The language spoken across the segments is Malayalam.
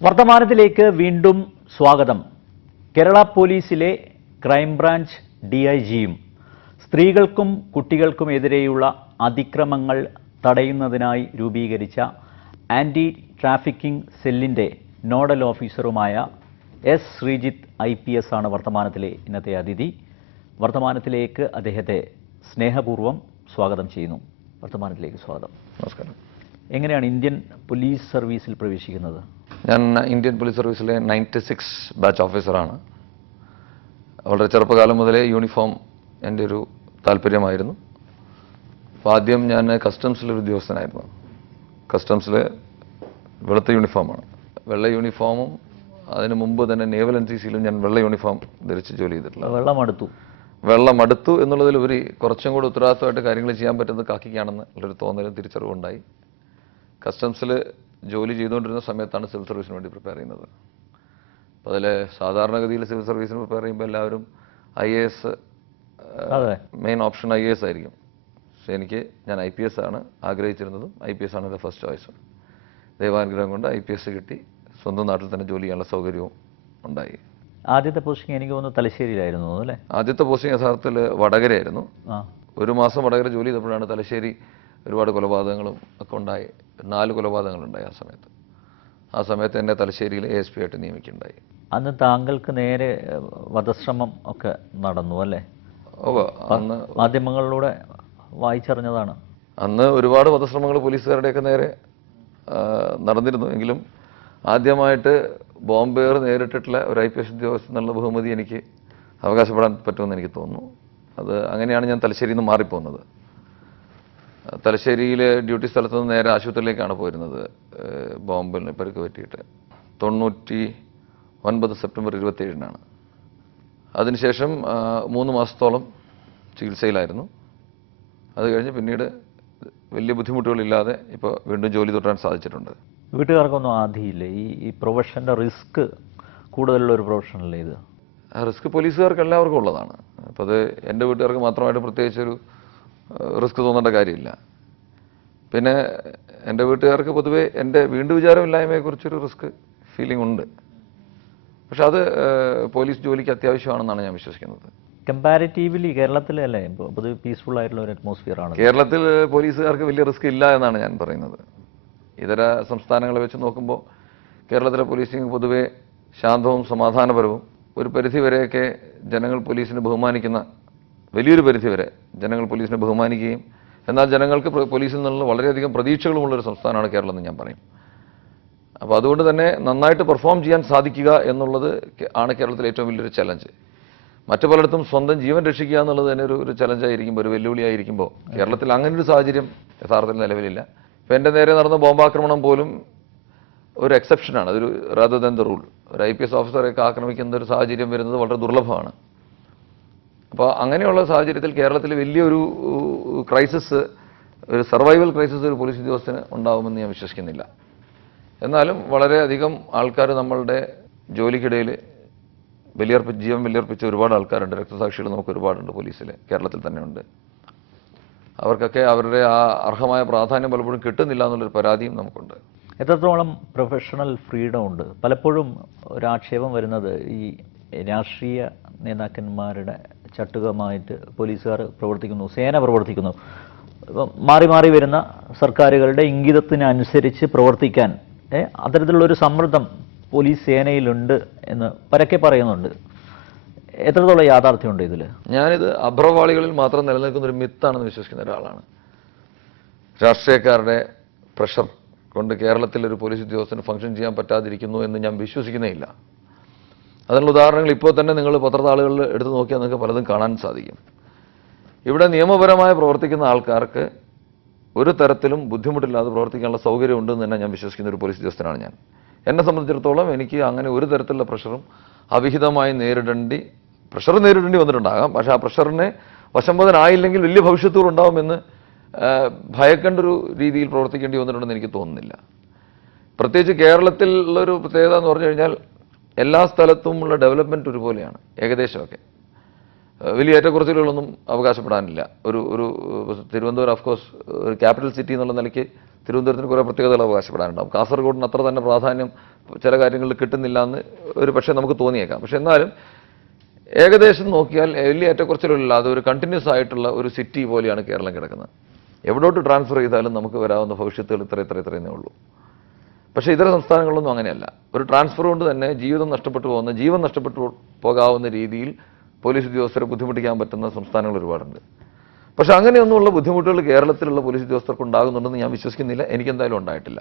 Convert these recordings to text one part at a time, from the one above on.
വർത്തമാനത്തിലേക്ക് വീണ്ടും സ്വാഗതം. കേരള പോലീസിലെ ക്രൈംബ്രാഞ്ച് DIGയും സ്ത്രീകൾക്കും കുട്ടികൾക്കുമെതിരെയുള്ള അതിക്രമങ്ങൾ തടയുന്നതിനായി രൂപീകരിച്ച ആന്റി ട്രാഫിക്കിംഗ് സെല്ലിന്റെ നോഡൽ ഓഫീസറുമായ S. ശ്രീജിത്ത് IPS ആണ് വർത്തമാനത്തിലെ ഇന്നത്തെ അതിഥി. വർത്തമാനത്തിലേക്ക് അദ്ദേഹത്തെ സ്നേഹപൂർവ്വം സ്വാഗതം ചെയ്യുന്നു. വർത്തമാനത്തിലേക്ക് സ്വാഗതം. നമസ്കാരം. എങ്ങനെയാണ് ഇന്ത്യൻ പോലീസ് സർവീസിൽ പ്രവേശിക്കുന്നത്? ഞാൻ ഇന്ത്യൻ പോലീസ് സർവീസിലെ 96 ബാച്ച് ഓഫീസറാണ്. വളരെ ചെറുപ്പകാലം മുതലേ യൂണിഫോം എൻ്റെ ഒരു താല്പര്യമായിരുന്നു. അപ്പോൾ ആദ്യം ഞാൻ കസ്റ്റംസിലൊരു ഉദ്യോഗസ്ഥനായിരുന്നു. കസ്റ്റംസിൽ വെളുത്ത യൂണിഫോമാണ്. വെള്ള യൂണിഫോമും അതിന് മുമ്പ് തന്നെ നേവൽ NCCയിലും ഞാൻ വെള്ള യൂണിഫോം ധരിച്ച് ജോലി ചെയ്തിട്ടുള്ളത്. വെള്ളമടുത്തു എന്നുള്ളതിലുപരി കുറച്ചും കൂടി ഉത്തരവാദിത്തമായിട്ട് കാര്യങ്ങൾ ചെയ്യാൻ പറ്റുന്നത് കാക്കിക്കാണെന്ന് ഉള്ളൊരു തോന്നലും തിരിച്ചറിവുണ്ടായി. കസ്റ്റംസിൽ ജോലി ചെയ്തുകൊണ്ടിരുന്ന സമയത്താണ് സിവിൽ സർവീസിന് വേണ്ടി പ്രിപ്പയർ ചെയ്യുന്നത്. അപ്പോൾ അതിൽ സാധാരണഗതിയിൽ സിവിൽ സർവീസിന് പ്രിപ്പയർ ചെയ്യുമ്പോൾ എല്ലാവരും IAS, മെയിൻ ഓപ്ഷൻ IAS ആയിരിക്കും. പക്ഷേ ഞാൻ IPS ആണ് ആഗ്രഹിച്ചിരുന്നതും. IPS ആണ് എൻ്റെ ഫസ്റ്റ് ചോയ്സ്. ദൈവാനുഗ്രഹം കൊണ്ട് IPS കിട്ടി. സ്വന്തം നാട്ടിൽ തന്നെ ജോലി ചെയ്യാനുള്ള സൗകര്യവും ഉണ്ടായി. ആദ്യത്തെ പോസ്റ്റിംഗ് എനിക്ക് തോന്നുന്നു തലശ്ശേരിയിലായിരുന്നു അല്ലേ? ആദ്യത്തെ പോസ്റ്റിംഗ് യഥാർത്ഥത്തിൽ വടകരയായിരുന്നു. ഒരു മാസം വടകര ജോലി ചെയ്തപ്പോഴാണ് തലശ്ശേരി ഒരുപാട് കൊലപാതകങ്ങളും ഒക്കെ ഉണ്ടായി. 4 കൊലപാതകങ്ങളുണ്ടായി ആ സമയത്ത് എന്നെ തലശ്ശേരിയിൽ ASP ആയിട്ട് നിയമിക്കുകയുണ്ടായി. അന്ന് താങ്കൾക്ക് നേരെ വധശ്രമം ഒക്കെ നടന്നു അല്ലേ? അന്ന് മാധ്യമങ്ങളിലൂടെ വായിച്ചറിഞ്ഞതാണ്. അന്ന് ഒരുപാട് വധശ്രമങ്ങൾ പോലീസുകാരുടെയൊക്കെ നേരെ നടന്നിരുന്നു. എങ്കിലും ആദ്യമായിട്ട് ബോംബേർ നേരിട്ടിട്ടുള്ള ഒരു IPS ഉദ്യോഗസ്ഥൻ എന്നുള്ള ബഹുമതി എനിക്ക് അവകാശപ്പെടാൻ പറ്റുമെന്ന് എനിക്ക് തോന്നുന്നു. അത് അങ്ങനെയാണ് ഞാൻ തലശ്ശേരിയിൽ നിന്ന് മാറിപ്പോകുന്നത്. തലശ്ശേരിയിലെ ഡ്യൂട്ടി സ്ഥലത്ത് നിന്ന് നേരെ ആശുപത്രിയിലേക്കാണ് പോയിരുന്നത്. ബോംബിന് പരിക്ക് പറ്റിയിട്ട് 99 സെപ്റ്റംബർ 27-നാണ്. അതിനുശേഷം 3 മാസത്തോളം ചികിത്സയിലായിരുന്നു. അത് കഴിഞ്ഞ് പിന്നീട് വലിയ ബുദ്ധിമുട്ടുകളില്ലാതെ ഇപ്പോൾ വീണ്ടും ജോലി തുടരാൻ സാധിച്ചിട്ടുണ്ട്. വീട്ടുകാർക്കൊന്നും ആധിയില്ല. ഈ പ്രൊഫഷൻ്റെ റിസ്ക് കൂടുതലുള്ള ഒരു പ്രൊഫഷനല്ലേ ഇത്? റിസ്ക് പോലീസുകാർക്ക് എല്ലാവർക്കും ഉള്ളതാണ്. അപ്പോൾ അത് എൻ്റെ വീട്ടുകാർക്ക് മാത്രമായിട്ട് പ്രത്യേകിച്ചൊരു റിസ്ക് തോന്നേണ്ട കാര്യമില്ല. പിന്നെ എൻ്റെ വീട്ടുകാർക്ക് പൊതുവേ എൻ്റെ വീണ്ടും വിചാരമില്ലായ്മയെക്കുറിച്ചൊരു റിസ്ക് ഫീലിംഗ് ഉണ്ട്. പക്ഷെ അത് പോലീസ് ജോലിക്ക് അത്യാവശ്യമാണെന്നാണ് ഞാൻ വിശ്വസിക്കുന്നത്. കമ്പാരിറ്റീവ്ലി കേരളത്തിലല്ലേ പൊതുവെ പീസ്ഫുൾ ആയിട്ടുള്ള ഒരു അറ്റ്മോസ്ഫിയറാണ്. കേരളത്തിൽ പോലീസുകാർക്ക് വലിയ റിസ്ക് ഇല്ല എന്നാണ് ഞാൻ പറയുന്നത്. ഇതര സംസ്ഥാനങ്ങളെ വെച്ച് നോക്കുമ്പോൾ കേരളത്തിലെ പോലീസിംഗ് പൊതുവെ ശാന്തവും സമാധാനപരവും, ഒരു പരിധിവരെയൊക്കെ ജനങ്ങൾ പോലീസിനെ ബഹുമാനിക്കുന്ന, വലിയൊരു പരിധിവരെ ജനങ്ങൾ പോലീസിനെ ബഹുമാനിക്കുകയും എന്നാൽ ജനങ്ങൾക്ക് പോലീസിൽ നിന്നുള്ള വളരെയധികം പ്രതീക്ഷകളുമുള്ളൊരു സംസ്ഥാനമാണ് കേരളം എന്ന് ഞാൻ പറയും. അപ്പോൾ അതുകൊണ്ട് തന്നെ നന്നായിട്ട് പെർഫോം ചെയ്യാൻ സാധിക്കുക എന്നുള്ളത് ആണ് കേരളത്തിലെ ഏറ്റവും വലിയൊരു ചലഞ്ച്. മറ്റു പലയിടത്തും സ്വന്തം ജീവൻ രക്ഷിക്കുക എന്നുള്ളത് തന്നെ ഒരു ചലഞ്ചായിരിക്കുമ്പോൾ, ഒരു വെല്ലുവിളിയായിരിക്കുമ്പോൾ കേരളത്തിൽ അങ്ങനൊരു സാഹചര്യം യഥാർത്ഥത്തിൽ നിലവിലില്ല. ഇപ്പോൾ എൻ്റെ നേരെ നടന്ന ബോംബാക്രമണം പോലും ഒരു എക്സെപ്ഷനാണ്. അതൊരു റാദർ ദാൻ ദ റൂൾ. ഒരു IPS ഓഫീസറെയൊക്കെ ആക്രമിക്കുന്ന ഒരു സാഹചര്യം വരുന്നത് വളരെ ദുർലഭമാണ്. അപ്പോൾ അങ്ങനെയുള്ള സാഹചര്യത്തിൽ കേരളത്തിൽ വലിയൊരു ക്രൈസിസ്, ഒരു സർവൈവൽ ക്രൈസിസ് ഒരു പോലീസ് ഉദ്യോഗസ്ഥന് ഉണ്ടാകുമെന്ന് ഞാൻ വിശ്വസിക്കുന്നില്ല. എന്നാലും വളരെയധികം ആൾക്കാർ നമ്മളുടെ ജോലിക്കിടയിൽ ജീവൻ ബലിയർപ്പിച്ച ഒരുപാട് ആൾക്കാരുണ്ട്. രക്തസാക്ഷികൾ നമുക്ക് ഒരുപാടുണ്ട് പോലീസിൽ, കേരളത്തിൽ തന്നെ ഉണ്ട്. അവർക്കൊക്കെ അവരുടെ ആ അർഹമായ പ്രാധാന്യം പലപ്പോഴും കിട്ടുന്നില്ല എന്നുള്ളൊരു പരാതിയും നമുക്കുണ്ട്. എത്രത്തോളം പ്രൊഫഷണൽ ഫ്രീഡം ഉണ്ട്? പലപ്പോഴും ഒരാക്ഷേപം വരുന്നത് ഈ രാഷ്ട്രീയ നേതാക്കന്മാരുടെ ചട്ടുകമായിട്ട് പോലീസുകാർ പ്രവർത്തിക്കുന്നു, സേന പ്രവർത്തിക്കുന്നു. മാറി മാറി വരുന്ന സർക്കാരുകളുടെ ഇംഗിതത്തിനനുസരിച്ച് പ്രവർത്തിക്കാൻ അത്തരത്തിലുള്ളൊരു സമ്മർദ്ദം പോലീസ് സേനയിലുണ്ട് എന്ന് പരക്കെ പറയുന്നുണ്ട്. എത്രത്തോളം യാഥാർത്ഥ്യമുണ്ട് ഇതിൽ? ഞാനിത് അഭ്രവാളികളിൽ മാത്രം നിലനിൽക്കുന്ന ഒരു മിത്താണെന്ന് വിശ്വസിക്കുന്ന ഒരാളാണ്. രാഷ്ട്രീയക്കാരുടെ പ്രഷർ കൊണ്ട് കേരളത്തിലൊരു പോലീസ് ഉദ്യോഗസ്ഥന് ഫംഗ്ഷൻ ചെയ്യാൻ പറ്റാതിരിക്കുന്നു എന്ന് ഞാൻ വിശ്വസിക്കുന്നേ ഇല്ല. അതിനുള്ള ഉദാഹരണങ്ങൾ ഇപ്പോൾ തന്നെ നിങ്ങൾ പത്രത്താളുകളിൽ എടുത്തു നോക്കിയാൽ നിങ്ങൾക്ക് പലതും കാണാൻ സാധിക്കും. ഇവിടെ നിയമപരമായി പ്രവർത്തിക്കുന്ന ആൾക്കാർക്ക് ഒരു തരത്തിലും ബുദ്ധിമുട്ടില്ലാതെ പ്രവർത്തിക്കാനുള്ള സൗകര്യം ഉണ്ടെന്ന് തന്നെ ഞാൻ വിശ്വസിക്കുന്ന ഒരു പോലീസ് ഉദ്യോഗസ്ഥനാണ് ഞാൻ. എന്നെ സംബന്ധിച്ചിടത്തോളം എനിക്ക് അങ്ങനെ ഒരു തരത്തിലുള്ള പ്രഷറും അവിഹിതമായി പ്രഷർ നേരിടേണ്ടി വന്നിട്ടുണ്ടാകാം. പക്ഷേ ആ പ്രഷറിനെ വശംവദനായില്ലെങ്കിൽ വലിയ ഭവിഷ്യത്തുകൾ ഉണ്ടാവുമെന്ന് ഭയക്കേണ്ട ഒരു രീതിയിൽ പ്രവർത്തിക്കേണ്ടി വന്നിട്ടുണ്ടെന്ന് എനിക്ക് തോന്നുന്നില്ല. പ്രത്യേകിച്ച് കേരളത്തിലുള്ളൊരു പ്രത്യേകത എന്ന് പറഞ്ഞു കഴിഞ്ഞാൽ എല്ലാ സ്ഥലത്തുമുള്ള ഡെവലപ്മെൻറ്റ് ഒരുപോലെയാണ് ഏകദേശമൊക്കെ. വലിയ ഏറ്റക്കുറച്ചിലുകളൊന്നും അവകാശപ്പെടാനില്ല. ഒരു തിരുവനന്തപുരം ഓഫ്കോഴ്സ് ഒരു ക്യാപിറ്റൽ സിറ്റി എന്നുള്ള നിലയ്ക്ക് തിരുവനന്തപുരത്തിന് കുറേ പ്രത്യേകതകൾ അവകാശപ്പെടാനുണ്ടാവും. കാസർഗോഡിന് അത്ര തന്നെ പ്രാധാന്യം ചില കാര്യങ്ങളിൽ കിട്ടുന്നില്ല എന്ന് ഒരു പക്ഷേ നമുക്ക് തോന്നിയേക്കാം. പക്ഷെ എന്നാലും ഏകദേശം നോക്കിയാൽ വലിയ ഏറ്റക്കുറച്ചിലില്ലാതെ ഒരു കണ്ടിന്യൂസ് ആയിട്ടുള്ള ഒരു സിറ്റി പോലെയാണ് കേരളം കിടക്കുന്നത്. എവിടോട്ട് ട്രാൻസ്ഫർ ചെയ്താലും നമുക്ക് വരാവുന്ന ഭവിഷ്യത്തുകൾ ഇത്രയേ ഉള്ളൂ. പക്ഷേ ഇതര സംസ്ഥാനങ്ങളിലൊന്നും അങ്ങനെയല്ല. ഒരു ട്രാൻസ്ഫർ കൊണ്ട് തന്നെ ജീവൻ നഷ്ടപ്പെട്ടു പോകാവുന്ന രീതിയിൽ പോലീസ് ഉദ്യോഗസ്ഥരെ ബുദ്ധിമുട്ടിക്കാൻ പറ്റുന്ന സംസ്ഥാനങ്ങൾ ഒരുപാടുണ്ട്. പക്ഷേ അങ്ങനെയൊന്നുമുള്ള ബുദ്ധിമുട്ടുകൾ കേരളത്തിലുള്ള പോലീസ് ഉദ്യോഗസ്ഥർക്ക് ഉണ്ടാകുന്നുണ്ടെന്ന് ഞാൻ വിശ്വസിക്കുന്നില്ല. എനിക്കെന്തായാലും ഉണ്ടായിട്ടില്ല.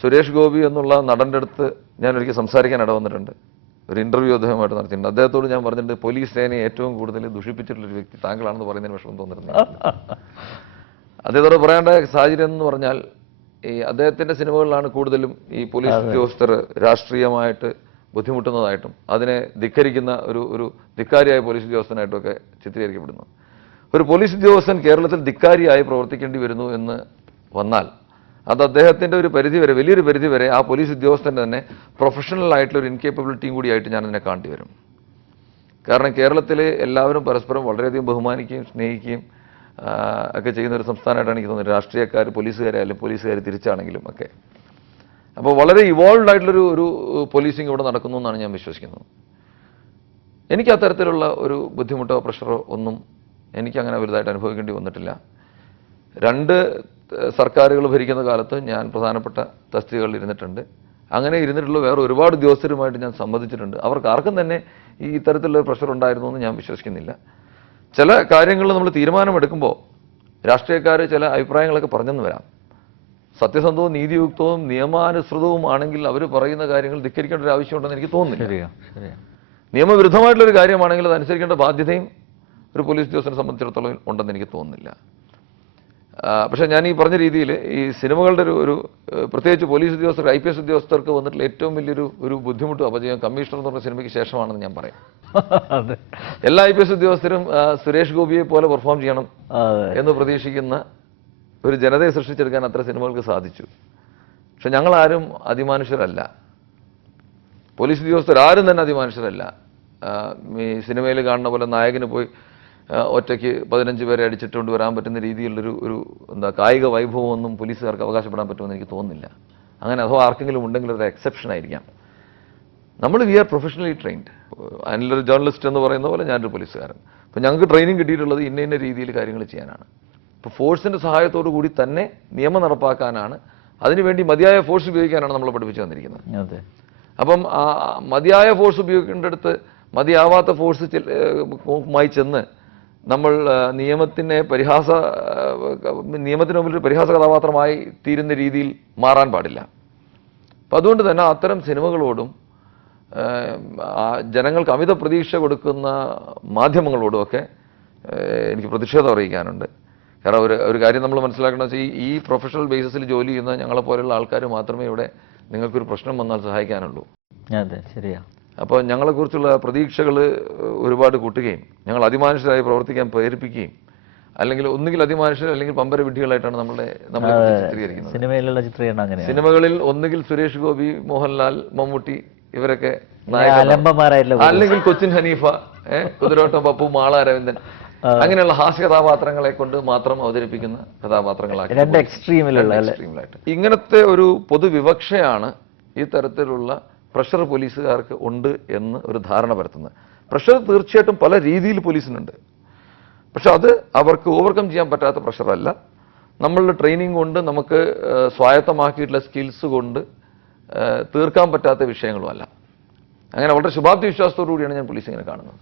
സുരേഷ് ഗോപി എന്നുള്ള നടൻ്റെ അടുത്ത് ഞാൻ ഒരിക്കൽ സംസാരിക്കാൻ ഇടവന്നിട്ടുണ്ട്. ഒരു ഇൻ്റർവ്യൂ അദ്ദേഹമായിട്ട് നടത്തിയിട്ടുണ്ട്. അദ്ദേഹത്തോട് ഞാൻ പറഞ്ഞിട്ടുണ്ട്, പോലീസ് സേനയെ ഏറ്റവും കൂടുതൽ ദുഷിപ്പിച്ചിട്ടുള്ളൊരു വ്യക്തി താങ്കളാണെന്ന് പറയുന്നതിന് വിഷമം തോന്നിയിരുന്നു. അദ്ദേഹത്തോട് പറയേണ്ട സാഹചര്യം എന്ന് പറഞ്ഞാൽ ഈ അദ്ദേഹത്തിൻ്റെ സിനിമകളിലാണ് കൂടുതലും ഈ പോലീസ് ഉദ്യോഗസ്ഥർ രാഷ്ട്രീയമായിട്ട് ബുദ്ധിമുട്ടുന്നതായിട്ടും അതിനെ ധിക്കരിക്കുന്ന ഒരു ധിക്കാരിയായ പോലീസ് ഉദ്യോഗസ്ഥനായിട്ടുമൊക്കെ ചിത്രീകരിക്കപ്പെടുന്നു. ഒരു പോലീസ് ഉദ്യോഗസ്ഥൻ കേരളത്തിൽ ധിക്കാരിയായി പ്രവർത്തിക്കേണ്ടി വരുന്നു എന്ന് വന്നാൽ അത് അദ്ദേഹത്തിൻ്റെ വലിയൊരു പരിധി വരെ ആ പോലീസ് ഉദ്യോഗസ്ഥൻ്റെ തന്നെ പ്രൊഫഷണൽ ആയിട്ടുള്ള ഒരു ഇൻകേപ്പബിലിറ്റിയും കൂടിയായിട്ട് ഞാൻ അതിനെ കാണേണ്ടി വരും. കാരണം കേരളത്തിൽ എല്ലാവരും പരസ്പരം വളരെയധികം ബഹുമാനിക്കുകയും സ്നേഹിക്കുകയും ഒക്കെ ചെയ്യുന്ന ഒരു സംസ്ഥാനമായിട്ടാണ് എനിക്ക് തോന്നുന്നത്. രാഷ്ട്രീയക്കാർ പോലീസുകാരായാലും പോലീസുകാർ തിരിച്ചാണെങ്കിലും ഒക്കെ. അപ്പോൾ വളരെ ഇവോൾവ് ആയിട്ടുള്ളൊരു പോലീസിങ് ഇവിടെ നടക്കുന്നു എന്നാണ് ഞാൻ വിശ്വസിക്കുന്നത്. എനിക്ക് അത്തരത്തിലുള്ള ഒരു ബുദ്ധിമുട്ടോ പ്രഷറോ ഒന്നും എനിക്കങ്ങനെ വലുതായിട്ട് അനുഭവിക്കേണ്ടി വന്നിട്ടില്ല. 2 സർക്കാരുകൾ ഭരിക്കുന്ന കാലത്ത് ഞാൻ പ്രധാനപ്പെട്ട തസ്തികകളിൽ ഇരുന്നിട്ടുണ്ട്. അങ്ങനെ ഇരുന്നിട്ടുള്ള വേറെ ഒരുപാട് ഉദ്യോഗസ്ഥരുമായിട്ട് ഞാൻ സംവദിച്ചിട്ടുണ്ട്. അവർക്ക് ആർക്കും തന്നെ ഈ ഇത്തരത്തിലുള്ള പ്രഷർ ഉണ്ടായിരുന്നു എന്ന് ഞാൻ വിശ്വസിക്കുന്നില്ല. ചില കാര്യങ്ങളിൽ നമ്മൾ തീരുമാനമെടുക്കുമ്പോൾ രാഷ്ട്രീയക്കാർ ചില അഭിപ്രായങ്ങളൊക്കെ പറഞ്ഞെന്ന് വരാം. സത്യസന്ധവും നീതിയുക്തവും നിയമാനുസൃതവും ആണെങ്കിൽ അവർ പറയുന്ന കാര്യങ്ങൾ ധിക്കരിക്കേണ്ട ഒരു ആവശ്യമുണ്ടെന്ന് എനിക്ക് തോന്നുന്നില്ല. നിയമവിരുദ്ധമായിട്ടുള്ളൊരു കാര്യമാണെങ്കിൽ അത് അനുസരിക്കേണ്ട ബാധ്യതയും ഒരു പോലീസ് ഉദ്യോഗസ്ഥനെ സംബന്ധിച്ചിടത്തോളം ഉണ്ടെന്ന് എനിക്ക് തോന്നുന്നില്ല. പക്ഷേ ഞാൻ ഈ പറഞ്ഞ രീതിയിൽ ഈ സിനിമകളുടെ ഒരു പ്രത്യേകിച്ച് പോലീസ് ഉദ്യോഗസ്ഥർ IPS ഉദ്യോഗസ്ഥർക്ക് വന്നിട്ടുള്ള ഏറ്റവും വലിയൊരു ബുദ്ധിമുട്ടും അപജയം കമ്മീഷണർ എന്ന് പറഞ്ഞ സിനിമയ്ക്ക് ശേഷമാണെന്ന് ഞാൻ പറയും. എല്ലാ IPS ഉദ്യോഗസ്ഥരും സുരേഷ് ഗോപിയെ പോലെ പെർഫോം ചെയ്യണം എന്ന് പ്രതീക്ഷിക്കുന്ന ഒരു ജനതയെ സൃഷ്ടിച്ചെടുക്കാൻ അത്ര സിനിമകൾക്ക് സാധിച്ചു. പക്ഷെ ഞങ്ങളാരും അതിമാനുഷ്യരല്ല. പോലീസ് ഉദ്യോഗസ്ഥരാരും തന്നെ അതിമാനുഷ്യരല്ല. ഈ സിനിമയിൽ കാണുന്ന പോലെ നായകന് പോയി ഒറ്റയ്ക്ക് 15 പേരെ അടിച്ചിട്ടുകൊണ്ട് വരാൻ പറ്റുന്ന രീതിയിലുള്ളൊരു കായിക വൈഭവമൊന്നും പോലീസുകാർക്ക് അവകാശപ്പെടാൻ പറ്റുമെന്ന് എനിക്ക് തോന്നുന്നില്ല. അങ്ങനെ അഥവാ ആർക്കെങ്കിലും ഉണ്ടെങ്കിൽ ഒരു എക്സെപ്ഷൻ ആയിരിക്കാം. നമ്മൾ വി ആർ പ്രൊഫഷണലി ട്രെയിൻഡ്. അതിലൊരു ജേർണലിസ്റ്റ് എന്ന് പറയുന്ന പോലെ ഞാനൊരു പോലീസുകാരൻ. അപ്പോൾ ഞങ്ങൾക്ക് ട്രെയിനിങ് കിട്ടിയിട്ടുള്ളത് ഇന്ന രീതിയിൽ കാര്യങ്ങൾ ചെയ്യാനാണ്. ഇപ്പോൾ ഫോഴ്സിൻ്റെ സഹായത്തോടു കൂടി തന്നെ നിയമം നടപ്പാക്കാനാണ്, അതിനുവേണ്ടി മതിയായ ഫോഴ്സ് ഉപയോഗിക്കാനാണ് നമ്മൾ പഠിപ്പിച്ചു തന്നിരിക്കുന്നത്. അപ്പം മതിയായ ഫോഴ്സ് ഉപയോഗിക്കേണ്ടടുത്ത് മതിയാവാത്ത ഫോഴ്സുമായി ചെന്ന് നമ്മൾ നിയമത്തിന് മുമ്പിൽ ഒരു പരിഹാസ കഥാപാത്രമായി തീരുന്ന രീതിയിൽ മാറാൻ പാടില്ല. അപ്പം അതുകൊണ്ട് തന്നെ അത്തരം സിനിമകളോടും ജനങ്ങൾക്ക് അമിത പ്രതീക്ഷ കൊടുക്കുന്ന മാധ്യമങ്ങളോടുമൊക്കെ എനിക്ക് പ്രതിഷേധം അറിയിക്കാനുണ്ട്. കാരണം ഒരു കാര്യം നമ്മൾ മനസ്സിലാക്കേണ്ടത് വെച്ചാൽ ഈ പ്രൊഫഷണൽ ബേസിസിൽ ജോലി ചെയ്യുന്ന ഞങ്ങളെപ്പോലെയുള്ള ആൾക്കാർ മാത്രമേ ഇവിടെ നിങ്ങൾക്കൊരു പ്രശ്നം വന്നാൽ സഹായിക്കാനുള്ളൂ. അതെ, ശരിയാണ്. അപ്പോൾ ഞങ്ങളെക്കുറിച്ചുള്ള പ്രതീക്ഷകൾ ഒരുപാട് കൂട്ടുകയും ഞങ്ങൾ അതിമാനുഷ്യരായി പ്രവർത്തിക്കാൻ പ്രേരിപ്പിക്കുകയും അല്ലെങ്കിൽ ഒന്നുകിൽ അതിമാനുഷ്യർ അല്ലെങ്കിൽ പമ്പര വിഡ്ഢികളായിട്ടാണ് നമ്മളെ ചിത്രീകരിക്കുന്നത്. സിനിമയിലുള്ള ചിത്രീകരണം അങ്ങനെ. സിനിമകളിൽ ഒന്നുകിൽ സുരേഷ് ഗോപി, മോഹൻലാൽ, മമ്മൂട്ടി ഇവരൊക്കെ അല്ലെങ്കിൽ കൊച്ചിൻ ഹനീഫ, കുതിരോട്ടം പപ്പു, മാള അരവിന്ദൻ, അങ്ങനെയുള്ള ഹാസ്യ കഥാപാത്രങ്ങളെ കൊണ്ട് മാത്രം അവതരിപ്പിക്കുന്ന കഥാപാത്രങ്ങളായിട്ട് ഇങ്ങനത്തെ ഒരു പൊതുവിവക്ഷയാണ് ഈ തരത്തിലുള്ള പ്രഷർ പോലീസുകാർക്ക് ഉണ്ട് എന്ന് ഒരു ധാരണ പരത്തുന്നത്. പ്രഷർ തീർച്ചയായിട്ടും പല രീതിയിൽ പോലീസിനുണ്ട്. പക്ഷെ അത് അവർക്ക് ഓവർകം ചെയ്യാൻ പറ്റാത്ത പ്രഷറല്ല. നമ്മളുടെ ട്രെയിനിങ് കൊണ്ട് നമുക്ക് സ്വായത്തമാക്കിയിട്ടുള്ള സ്കിൽസ് കൊണ്ട് തീർക്കാൻ പറ്റാത്ത വിഷയങ്ങളുമല്ല. അങ്ങനെ വളരെ ശുഭാപ്തി വിശ്വാസത്തോടു കൂടിയാണ് ഞാൻ പോലീസിങ്ങനെ കാണുന്നത്.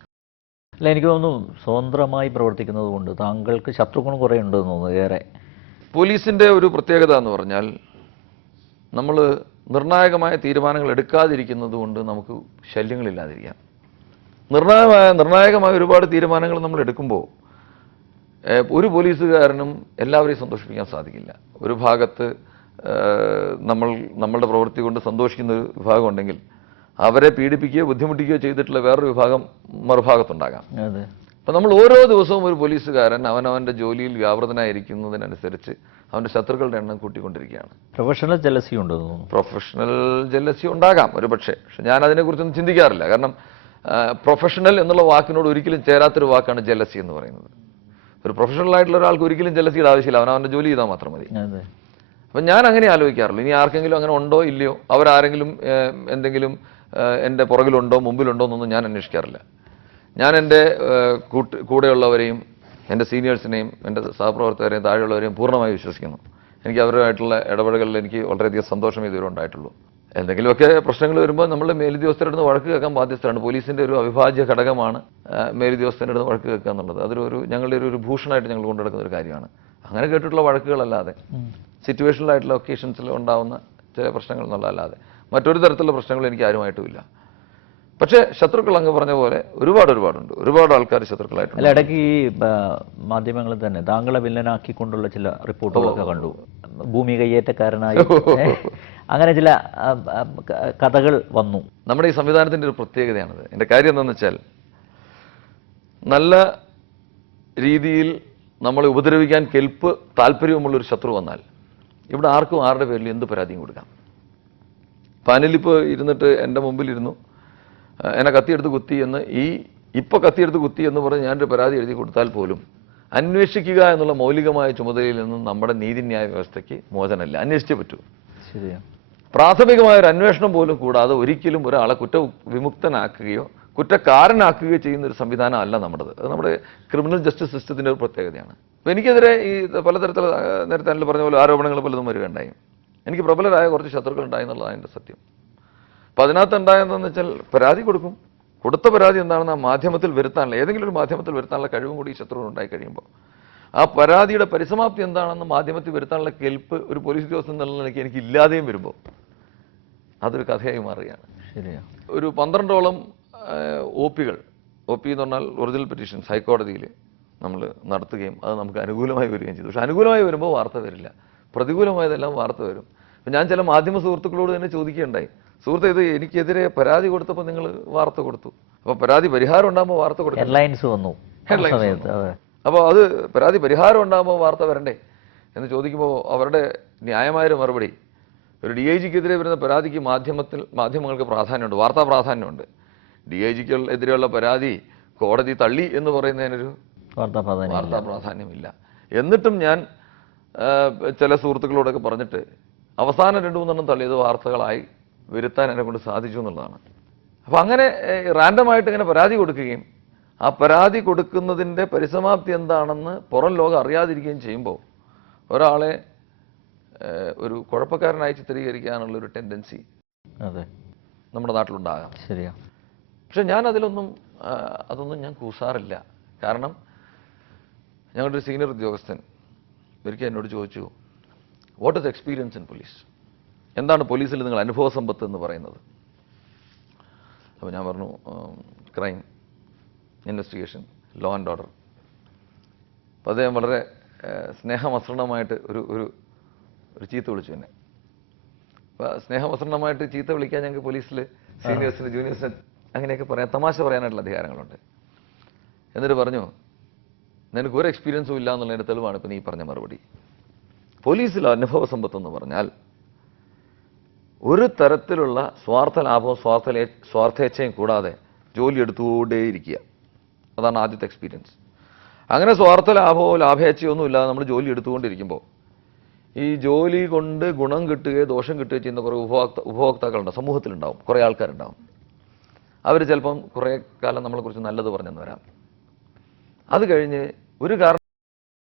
അല്ല, എനിക്ക് തോന്നുന്നു സ്വതന്ത്രമായി പ്രവർത്തിക്കുന്നത് കൊണ്ട് താങ്കൾക്ക് ശത്രുക്കളും കുറേ ഉണ്ടെന്ന് തോന്നുന്നു. ഏറെ പോലീസിൻ്റെ ഒരു പ്രത്യേകത എന്ന് പറഞ്ഞാൽ നമ്മൾ നിർണായകമായ തീരുമാനങ്ങൾ എടുക്കാതിരിക്കുന്നത് കൊണ്ട് നമുക്ക് ശല്യങ്ങളില്ലാതിരിക്കാം. നിർണായകമായ ഒരുപാട് തീരുമാനങ്ങൾ നമ്മൾ എടുക്കുമ്പോൾ ഒരു പോലീസുകാരനും എല്ലാവരെയും സന്തോഷിപ്പിക്കാൻ സാധിക്കില്ല. ഒരു ഭാഗത്ത് നമ്മളുടെ പ്രവൃത്തി കൊണ്ട് സന്തോഷിക്കുന്ന ഒരു വിഭാഗം ഉണ്ടെങ്കിൽ അവരെ പീഡിപ്പിക്കുകയോ ബുദ്ധിമുട്ടിക്കുകയോ ചെയ്തിട്ടുള്ള വേറൊരു വിഭാഗം മറുഭാഗത്തുണ്ടാകാം. അപ്പം നമ്മൾ ഓരോ ദിവസവും ഒരു പോലീസുകാരൻ അവനവൻ്റെ ജോലിയിൽ വ്യാപൃതനായിരിക്കുന്നതിനനുസരിച്ച് അവൻ്റെ ശത്രുക്കളുടെ എണ്ണം കൂട്ടിക്കൊണ്ടിരിക്കുകയാണ്. പ്രൊഫഷണൽ ജലസി ഉണ്ടോ? പ്രൊഫഷണൽ ജലസി ഉണ്ടാകാം ഒരു പക്ഷേ ഞാൻ അതിനെക്കുറിച്ചൊന്നും ചിന്തിക്കാറില്ല. കാരണം പ്രൊഫഷണൽ എന്നുള്ള വാക്കിനോട് ഒരിക്കലും ചേരാത്തൊരു വാക്കാണ് ജലസി എന്ന് പറയുന്നത്. ഒരു പ്രൊഫഷണൽ ആയിട്ടുള്ള ഒരാൾക്ക് ഒരിക്കലും ജലസിയുടെ ആവശ്യമില്ല, അവനവൻ്റെ ജോലി ചെയ്താൽ മാത്രം മതി. അപ്പം ഞാൻ അങ്ങനെ ആലോചിക്കാറുള്ളൂ. ഇനി ആർക്കെങ്കിലും അങ്ങനെ ഉണ്ടോ ഇല്ലയോ, അവരാരെങ്കിലും എന്തെങ്കിലും എൻ്റെ പുറകിലുണ്ടോ മുമ്പിലുണ്ടോ എന്നൊന്നും ഞാൻ അന്വേഷിക്കാറില്ല. ഞാൻ എൻ്റെ കൂടെയുള്ളവരെയും എൻ്റെ സീനിയേഴ്സിനെയും എൻ്റെ സഹപ്രവർത്തകരെയും താഴെയുള്ളവരെയും പൂർണ്ണമായി വിശ്വസിക്കുന്നു. എനിക്ക് അവരുമായിട്ടുള്ള ഇടപെടലുകളിൽ എനിക്ക് വളരെയധികം സന്തോഷം ഇതുവരെ ഉണ്ടായിട്ടുള്ളൂ. എന്തെങ്കിലുമൊക്കെ പ്രശ്നങ്ങൾ വരുമ്പോൾ നമ്മൾ മേലുദ്യോഗസ്ഥരുടെ അടുത്ത് വഴക്ക് കേൾക്കാൻ ബാധ്യസ്ഥരാണ്. പോലീസിൻ്റെ ഒരു അവിഭാജ്യ ഘടകമാണ് മേലുദ്യോഗസ്ഥരുടെ അടുത്ത് വഴക്ക് കേൾക്കുക എന്നുള്ളത്. അതൊരു ഞങ്ങളുടെ ഒരു ഭൂഷണമായിട്ട് ഞങ്ങൾ കൊണ്ടുനടക്കുന്ന ഒരു കാര്യമാണ്. അങ്ങനെ കേട്ടിട്ടുള്ള വഴക്കുകളല്ലാതെ സിറ്റുവേഷനിലായിട്ടുള്ള ഒക്കേഷൻസിൽ ഉണ്ടാവുന്ന ചില പ്രശ്നങ്ങൾ എന്നുള്ളതല്ലാതെ മറ്റൊരു തരത്തിലുള്ള പ്രശ്നങ്ങൾ എനിക്ക് ആരുമായിട്ടുമില്ല. പക്ഷേ ശത്രുക്കൾ അങ്ങ് പറഞ്ഞ പോലെ ഒരുപാടുണ്ട്. ഒരുപാട് ആൾക്കാർ ശത്രുക്കളായിട്ടുണ്ട്. അല്ല, ഇടയ്ക്ക് ഈ മാധ്യമങ്ങളിൽ തന്നെ താങ്കളെ വില്ലനാക്കിക്കൊണ്ടുള്ള ചില റിപ്പോർട്ടുകളൊക്കെ കണ്ടു. ഭൂമി കയ്യേറ്റക്കാരനായി അങ്ങനെ ചില കഥകൾ വന്നു. നമ്മുടെ ഈ സംവിധാനത്തിൻ്റെ ഒരു പ്രത്യേകതയാണത്. എൻ്റെ കാര്യം എന്താണെന്ന് വെച്ചാൽ, നല്ല രീതിയിൽ നമ്മളെ ഉപദ്രവിക്കാൻ കെൽപ്പ് താല്പര്യമുള്ളൊരു ശത്രു വന്നാൽ ഇവിടെ ആർക്കും ആരുടെ പേരിൽ എന്ത് പരാതിയും കൊടുക്കാം. പാനലിപ്പോൾ ഇരുന്നിട്ട് എൻ്റെ മുമ്പിലിരുന്നു എന്നെ കത്തിയെടുത്ത് കുത്തി എന്ന് ഇപ്പോൾ കത്തിയെടുത്ത് കുത്തി എന്ന് പറഞ്ഞ് ഞാനൊരു പരാതി എഴുതി കൊടുത്താൽ പോലും അന്വേഷിക്കുക എന്നുള്ള മൗലികമായ ചുമതലയിൽ നിന്നും നമ്മുടെ നീതിന്യായ വ്യവസ്ഥയ്ക്ക് മോചനമില്ല. അന്വേഷിച്ചേ പറ്റൂ. ശരിയാണ്. പ്രാഥമികമായ ഒരു അന്വേഷണം പോലും കൂടാതെ ഒരിക്കലും ഒരാളെ കുറ്റവിമുക്തനാക്കുകയോ കുറ്റക്കാരനാക്കുകയോ ചെയ്യുന്ന ഒരു സംവിധാനം അല്ല നമ്മുടേത്. അത് നമ്മുടെ ക്രിമിനൽ ജസ്റ്റിസ് സിസ്റ്റത്തിൻ്റെ ഒരു പ്രത്യേകതയാണ്. അപ്പോൾ എനിക്കെതിരെ ഈ പലതരത്തിലുള്ള നേരത്തെ അനിൽ പറഞ്ഞ പോലെ ആരോപണങ്ങൾ പലതും വരികയുണ്ടായി. എനിക്ക് പ്രബലരായ കുറച്ച് ശത്രുക്കൾ ഉണ്ടായി എന്നുള്ളതാണ് എൻ്റെ സത്യം. അപ്പോൾ അതിനകത്ത് ഉണ്ടായതെന്ന് വെച്ചാൽ പരാതി കൊടുക്കും. കൊടുത്ത പരാതി എന്താണെന്ന് ആ മാധ്യമത്തിൽ വരുത്താനുള്ള ഏതെങ്കിലും ഒരു മാധ്യമത്തിൽ വരുത്താനുള്ള കഴിവും കൂടി ഈ ശത്രുക്കൾ ഉണ്ടായി കഴിയുമ്പോൾ ആ പരാതിയുടെ പരിസമാപ്തി എന്താണെന്ന് മാധ്യമത്തിൽ വരുത്താനുള്ള കെൽപ്പ് ഒരു പോലീസ് ഉദ്യോഗസ്ഥൻ എന്നുള്ള നിലയ്ക്ക് എനിക്ക് ഇല്ലാതെയും വരുമ്പോൾ അതൊരു കഥയായി മാറുകയാണ്. ശരിയാണ്. ഒരു 12ഓളം ഒ പി എന്ന് പറഞ്ഞാൽ ഒറിജിനൽ പെറ്റീഷൻസ് ഹൈക്കോടതിയിൽ നമ്മൾ നടത്തുകയും അത് നമുക്ക് അനുകൂലമായി വരികയും ചെയ്തു. പക്ഷെ അനുകൂലമായി വരുമ്പോൾ വാർത്ത വരില്ല, പ്രതികൂലമായതെല്ലാം വാർത്ത വരും. അപ്പം ഞാൻ ചില മാധ്യമ സുഹൃത്തുക്കളോട് തന്നെ ചോദിക്കുകയുണ്ടായി, സുഹൃത്തെ ഇത് എനിക്കെതിരെ പരാതി കൊടുത്തപ്പോൾ നിങ്ങൾ വാർത്ത കൊടുത്തു, അപ്പോൾ പരാതി പരിഹാരം ഉണ്ടാകുമ്പോൾ വാർത്ത കൊടുക്കും. ഹെഡ്ലൈൻസ് വന്നു. അപ്പോൾ അത് പരാതി പരിഹാരം ഉണ്ടാകുമ്പോൾ വാർത്ത വരണ്ടേ എന്ന് ചോദിക്കുമ്പോൾ അവരുടെ ന്യായമായൊരു മറുപടി, ഒരു DIGക്കെതിരെ വരുന്ന പരാതിക്ക് മാധ്യമങ്ങൾക്ക് പ്രാധാന്യമുണ്ട്, വാർത്താ പ്രാധാന്യമുണ്ട്. DIGക്ക് എതിരെയുള്ള പരാതി കോടതി തള്ളി എന്ന് പറയുന്നതിനൊരു വാർത്താ പ്രാധാന്യമില്ല. എന്നിട്ടും ഞാൻ ചില സുഹൃത്തുക്കളോടൊക്കെ പറഞ്ഞിട്ട് അവസാനം 2-3 തള്ളിയത് വാർത്തകളായി വരുത്താൻ എന്നെ കൊണ്ട് സാധിച്ചു എന്നുള്ളതാണ്. അപ്പോൾ അങ്ങനെ റാൻഡമായിട്ട് ഇങ്ങനെ പരാതി കൊടുക്കുകയും ആ പരാതി കൊടുക്കുന്നതിൻ്റെ പരിസമാപ്തി എന്താണെന്ന് പുറം ലോകം അറിയാതിരിക്കുകയും ചെയ്യുമ്പോൾ ഒരാളെ ഒരു കുഴപ്പക്കാരനായി ചിത്രീകരിക്കാനുള്ളൊരു ടെൻഡൻസി നമ്മുടെ നാട്ടിലുണ്ടാകാം. ശരിയാണ്. പക്ഷെ ഞാൻ അതൊന്നും ഞാൻ കൂസാറില്ല. കാരണം ഞങ്ങളുടെ ഒരു സീനിയർ ഉദ്യോഗസ്ഥൻ ഒരിക്കൽ എന്നോട് ചോദിച്ചു, what is experience in police, എന്താണ് പോലീസിൽ നിങ്ങൾ അനുഭവ സമ്പത്ത് എന്ന് പറയുന്നത്? അപ്പോൾ ഞാൻ പറഞ്ഞു, crime investigation, law and order. അപ്പോൾ അദ്ദേഹം വളരെ സ്നേഹമസൃണമായിട്ട് ഒരു ചീത്ത വിളിച്ചു എന്നെ. അപ്പോൾ സ്നേഹമസൃണമായിട്ട് ചീത്ത വിളിക്കാൻ ഞങ്ങൾക്ക് പോലീസിൽ സീനിയേഴ്സിന് ജൂനിയേഴ്സിന് അങ്ങനെയൊക്കെ പറയാൻ, തമാശ പറയാനായിട്ടുള്ള അധികാരങ്ങളുണ്ട്. എന്നിട്ട് പറഞ്ഞു, നിനക്ക് ഒരു എക്സ്പീരിയൻസും ഇല്ല എന്നുള്ളതിൻ്റെ തെളിവാണ് ഇപ്പം നീ പറഞ്ഞ മറുപടി. പോലീസിൽ അനുഭവ സമ്പത്തെന്ന് പറഞ്ഞാൽ ഒരു തരത്തിലുള്ള സ്വാർത്ഥ ലാഭവും സ്വാർത്ഥേച്ഛയും കൂടാതെ ജോലി എടുത്തുകൊണ്ടേയിരിക്കുക, അതാണ് ആദ്യത്തെ എക്സ്പീരിയൻസ്. അങ്ങനെ സ്വാർത്ഥ ലാഭമോ ലാഭേച്ഛയോ ഒന്നും ഇല്ലാതെ നമ്മൾ ജോലി എടുത്തുകൊണ്ടിരിക്കുമ്പോൾ ഈ ജോലി കൊണ്ട് ഗുണം കിട്ടുകയോ ദോഷം കിട്ടുകയോ ചെയ്യുന്ന കുറേ ഉപഭോക്താക്കളുണ്ടാവും, സമൂഹത്തിലുണ്ടാവും, കുറേ ആൾക്കാരുണ്ടാവും. അവർ ചിലപ്പം കുറേ കാലം നമ്മളെക്കുറിച്ച് നല്ലത് പറഞ്ഞെന്ന് വരാം. അത് കഴിഞ്ഞ് ഒരു കാരണം